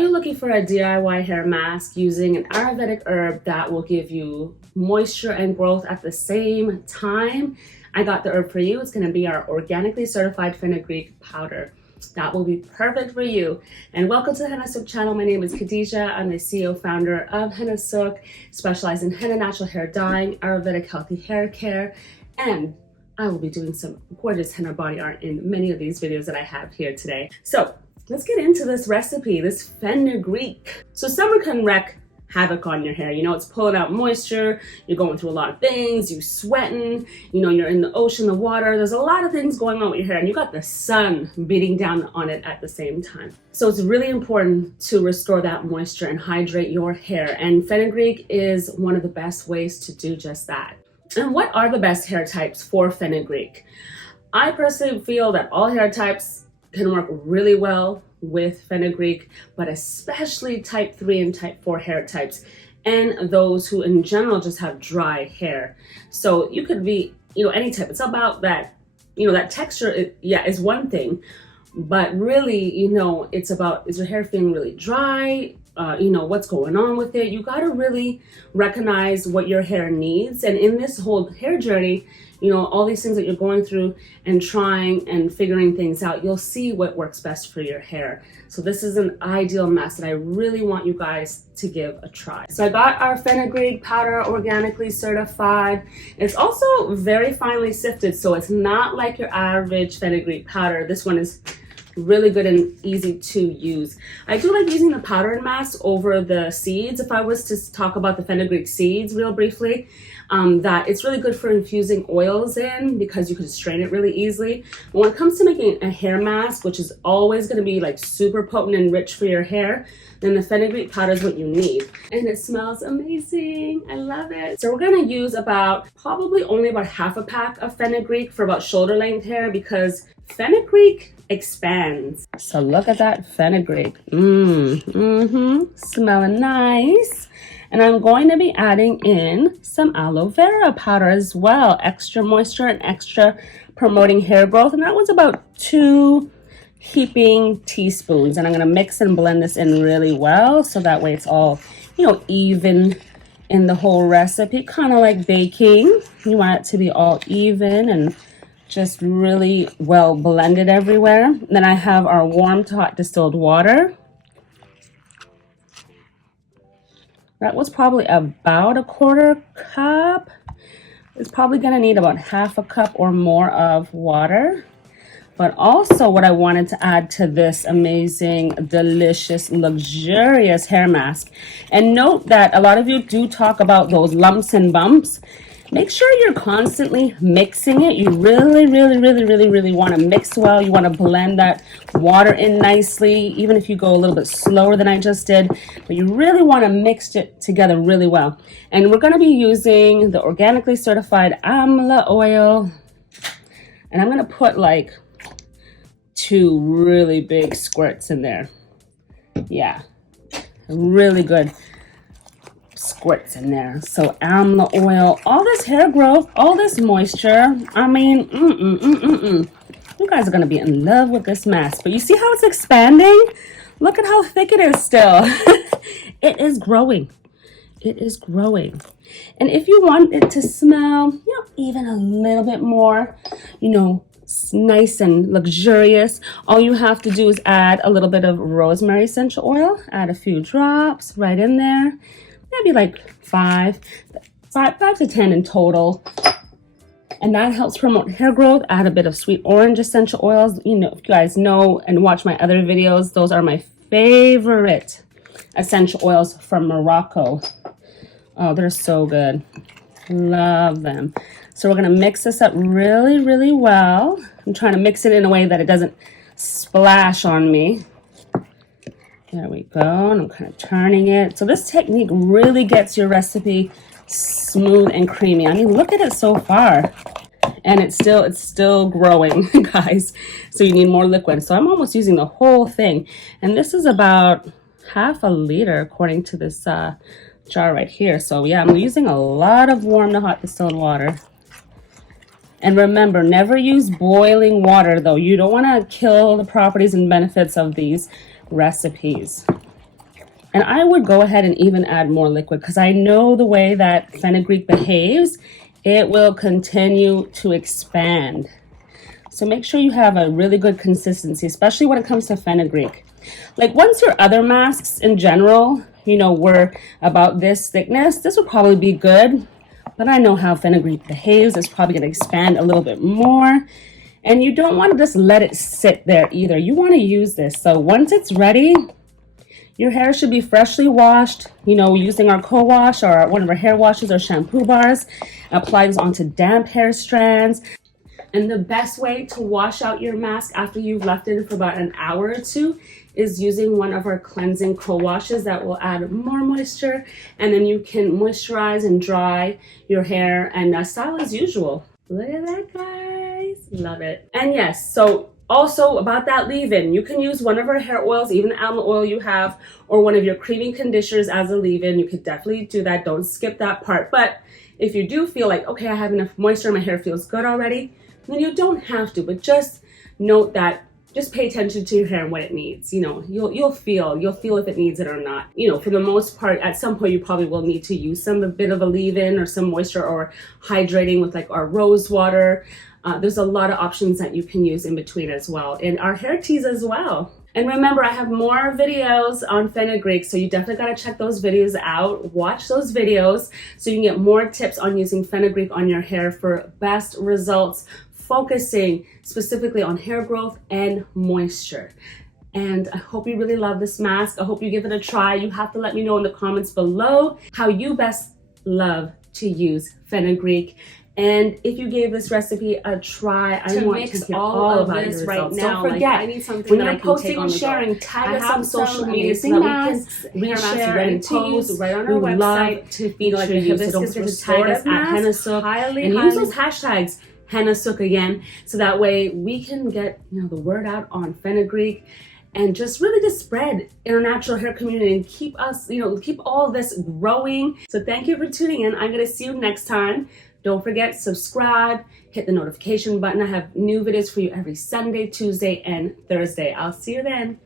you looking for a DIY hair mask using an Ayurvedic herb that will give you moisture and growth at the same time? I got the herb for you. It's going to be our organically certified Fenugreek Powder. That will be perfect for you. And welcome to the Hennasooq channel. My name is Khadija. I'm the CEO founder of Hennasooq, specialized in henna natural hair dyeing, Ayurvedic healthy hair care, and I will be doing some gorgeous henna body art in many of these videos that I have here today. So let's get into this recipe, this fenugreek. So summer can wreak havoc on your hair. You know, it's pulling out moisture, you're going through a lot of things, you're sweating, you know, you're in the ocean, the water, there's a lot of things going on with your hair, and you got the sun beating down on it at the same time. So it's really important to restore that moisture and hydrate your hair, and fenugreek is one of the best ways to do just that. And what are the best hair types for fenugreek? I personally feel that all hair types can work really well with fenugreek, but especially type 3 and type 4 hair types, and those who in general just have dry hair. So you could be, you know, any type. It's about that, you know, that texture, is one thing, but really, you know, it's about, is your hair feeling really dry? You know, what's going on with it? You got to really recognize what your hair needs. And in this whole hair journey, you know, all these things that you're going through and trying and figuring things out, you'll see what works best for your hair. So this is an ideal mask that I really want you guys to give a try. So I got our fenugreek powder organically certified. It's also very finely sifted, so it's not like your average fenugreek powder. This one is really good and easy to use. I do like using the powder and mask over the seeds. If I was to talk about the fenugreek seeds real briefly, that it's really good for infusing oils in because you can strain it really easily. But when it comes to making a hair mask, which is always going to be like super potent and rich for your hair, then the fenugreek powder is what you need. And it smells amazing. I love it. So we're going to use probably only about half a pack of fenugreek for about shoulder length hair, because fenugreek expands. So look at that fenugreek. Smelling nice. And I'm going to be adding in some aloe vera powder as well. Extra moisture and extra promoting hair growth. And that was about 2 heaping teaspoons. And I'm going to mix and blend this in really well, so that way it's all, you know, even in the whole recipe. Kind of like baking. You want it to be all even and just really well blended everywhere. And then I have our warm to hot distilled water. That was probably about a 1/4 cup. It's probably gonna need about half a cup or more of water. But also what I wanted to add to this amazing, delicious, luxurious hair mask. And note that a lot of you do talk about those lumps and bumps. Make sure you're constantly mixing it. You really want to mix well. You want to blend that water in nicely, even if you go a little bit slower than I just did. But you really want to mix it together really well. And we're going to be using the organically certified Amla Oil. And I'm going to put like 2 really big squirts in there. Yeah, really good squirts in there. So Amla Oil, all this hair growth, all this moisture. I mean, you guys are gonna be in love with this mask. But you see how it's expanding? Look at how thick it is still. It is growing. It is growing. And if you want it to smell, you know, even a little bit more, you know, nice and luxurious, all you have to do is add a little bit of rosemary essential oil. Add a few drops right in there. Maybe like 5 to 10 in total. And that helps promote hair growth. Add a bit of sweet orange essential oils. You know, if you guys know and watch my other videos, those are my favorite essential oils from Morocco. Oh, they're so good. Love them. So we're going to mix this up really well. I'm trying to mix it in a way that it doesn't splash on me. There we go, and I'm kind of turning it. So this technique really gets your recipe smooth and creamy. I mean, look at it so far. And it's still growing, guys. So you need more liquid. So I'm almost using the whole thing. And this is about half a liter according to this jar right here. So yeah, I'm using a lot of warm to hot distilled water. And remember, never use boiling water though. You don't want to kill the properties and benefits of these recipes. And I would go ahead and even add more liquid because I know the way that fenugreek behaves, it will continue to expand. So make sure you have a really good consistency, especially when it comes to fenugreek. Like once your other masks in general, you know, were about this thickness, this would probably be good. But I know how fenugreek behaves. It's probably going to expand a little bit more. And you don't want to just let it sit there either. You want to use this. So once it's ready, your hair should be freshly washed, you know, using our co-wash or one of our hair washes or shampoo bars. Apply this onto damp hair strands. And the best way to wash out your mask after you've left it for about an hour or two is using one of our cleansing co-washes that will add more moisture. And then you can moisturize and dry your hair and style as usual. Look at that, guys. Love it. And yes, so also about that leave-in, you can use one of our hair oils, even the Amla Oil you have, or one of your creaming conditioners as a leave-in. You could definitely do that. Don't skip that part. But if you do feel like, okay, I have enough moisture, my hair feels good already, then you don't have to. But just note that, just pay attention to your hair and what it needs. You know, you'll feel if it needs it or not. You know, for the most part, at some point you probably will need to use a bit of a leave-in or some moisture or hydrating with like our rose water. There's a lot of options that you can use in between as well, and our hair teas as well. And remember, I have more videos on fenugreek, so you definitely got to check those videos out. Watch those videos so you can get more tips on using fenugreek on your hair for best results, focusing specifically on hair growth and moisture. And I hope you really love this mask. I hope you give it a try. You have to let me know in the comments below how you best love to use fenugreek. And if you gave this recipe a try, I want to hear all about this right now. Don't forget, I need something when that you're I can posting take on and the sharing, go. tag us on social media so that we can reshare and post right on our we website. love to feature like you. the So don't forget to tag us at Hennasooq and use those hashtags Hennasooq again, so that way we can get, you know, the word out on fenugreek and just really just spread in our natural hair community and keep us, you know, keep all this growing. So thank you for tuning in. I'm gonna see you next time. Don't forget, subscribe, hit the notification button. I have new videos for you every Sunday, Tuesday, and Thursday. I'll see you then.